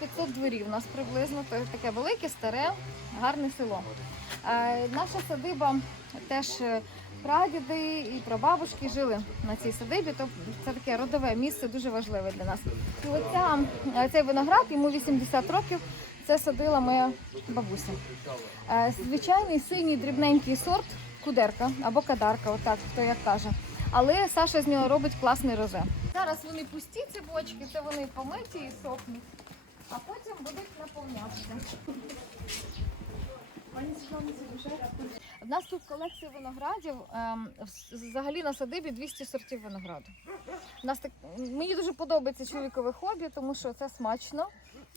500 дворів у нас приблизно. То таке велике, старе, гарне село. Наша садиба теж е, прадіди і прабабушки жили на цій садибі. То це таке родове місце, дуже важливе для нас. І оця, е, цей виноград, йому 80 років. Це садила моя бабуся. Е, Звичайний синій дрібненький сорт кудерка або кадарка, отак хто як каже. Але Саша з нього робить класний розе. Зараз вони пусті, ці бочки, це вони помиті і сохнуть, а потім будуть наповнятися. У нас тут колекція виноградів. ем, Взагалі на садибі 200 сортів винограду. У нас так мені дуже подобається чоловікове хобі, тому що це смачно.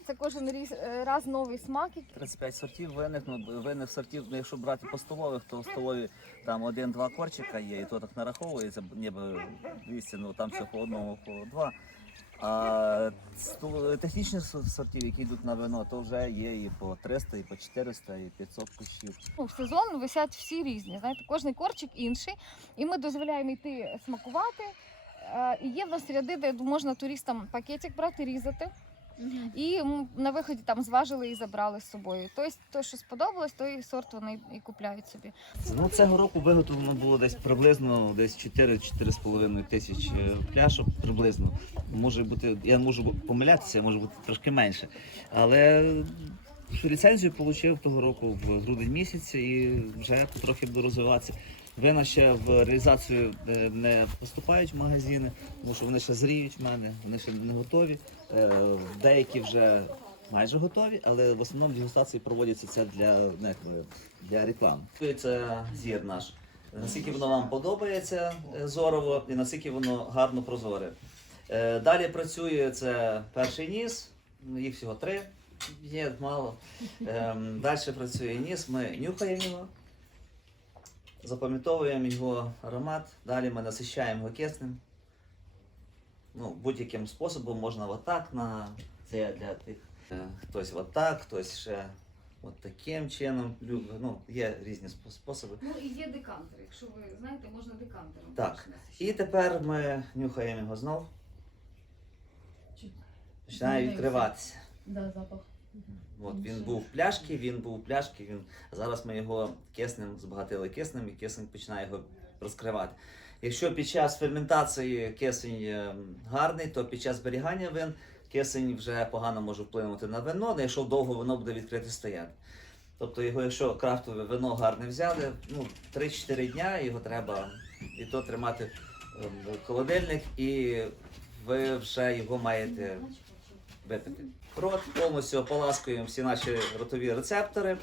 Це кожен різ- е, раз новий смак. який- 35 сортів винних, ну винних сортів, ну, якщо брати по столових, то в столові там один-два корчика є, і то так нараховується, ніби 200, ну там всього одного два. А стол- технічних сор- сортів, які йдуть на вино, то вже є і по 300, і по 400, і 500 кущів. Ну, в сезон висять всі різні. Знаєте, кожний корчик інший, і ми дозволяємо йти смакувати. Е, І є в нас ряди, де можна туристам пакетик брати, різати. І на виході там зважили і забрали з собою. Тобто, то, що сподобалось, той сорт вони і купляють собі. Ну, цього року виготовлено було десь приблизно десь 4-4,5 тисяч е, пляшок приблизно. Може бути, я можу помилятися, може бути трошки менше. Але ліцензію отримав того року в грудень місяці і вже трохи буду розвиватися. Вина ще в реалізацію е, не поступають в магазини, тому що вони ще зріють в мене, вони ще не готові. Е, Деякі вже майже готові, але в основному дегустації проводяться це для, ну, як би, для реклами. Це зір наш. Наскільки воно вам подобається е, зорово і наскільки воно гарно прозоре. Далі працює це перший ніс, їх всього три, є мало. Ем, Далі працює ніс, ми нюхаємо його, запам'ятовуємо його аромат, далі ми насищаємо його киснем. Ну, будь-яким способом можна отак на це для тих. е, Хтось отак, хтось ще от таким чином. Ну, є різні способи. Ну і є декантер. Якщо ви знаєте, можна декантером. Так. І тепер ми нюхаємо його знов. Починає відкриватися. Да, запах. От він був в пляшці, він був в пляшці, він зараз ми його киснем збагатили киснем і кисень починає його розкривати. Якщо під час ферментації кисень е, гарний, то під час зберігання вин кисень вже погано може вплинути на вино, але якщо довго воно буде відкрите стояти. Тобто його, якщо крафтове вино гарне взяли, ну 3-4 дня його треба і то тримати ем, в холодильник, і ви вже його маєте випити. Рот повністю ополаскуємо всі наші ротові рецептори.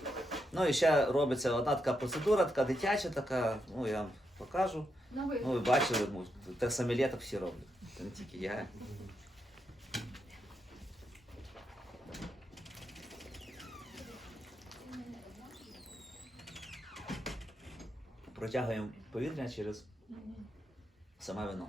Ну і ще робиться одна така процедура, така дитяча, така, ну я вам покажу. Ну ви бачили, ну, те саме літо всі роблять. Це не тільки я. Протягуємо повітря через саме вино.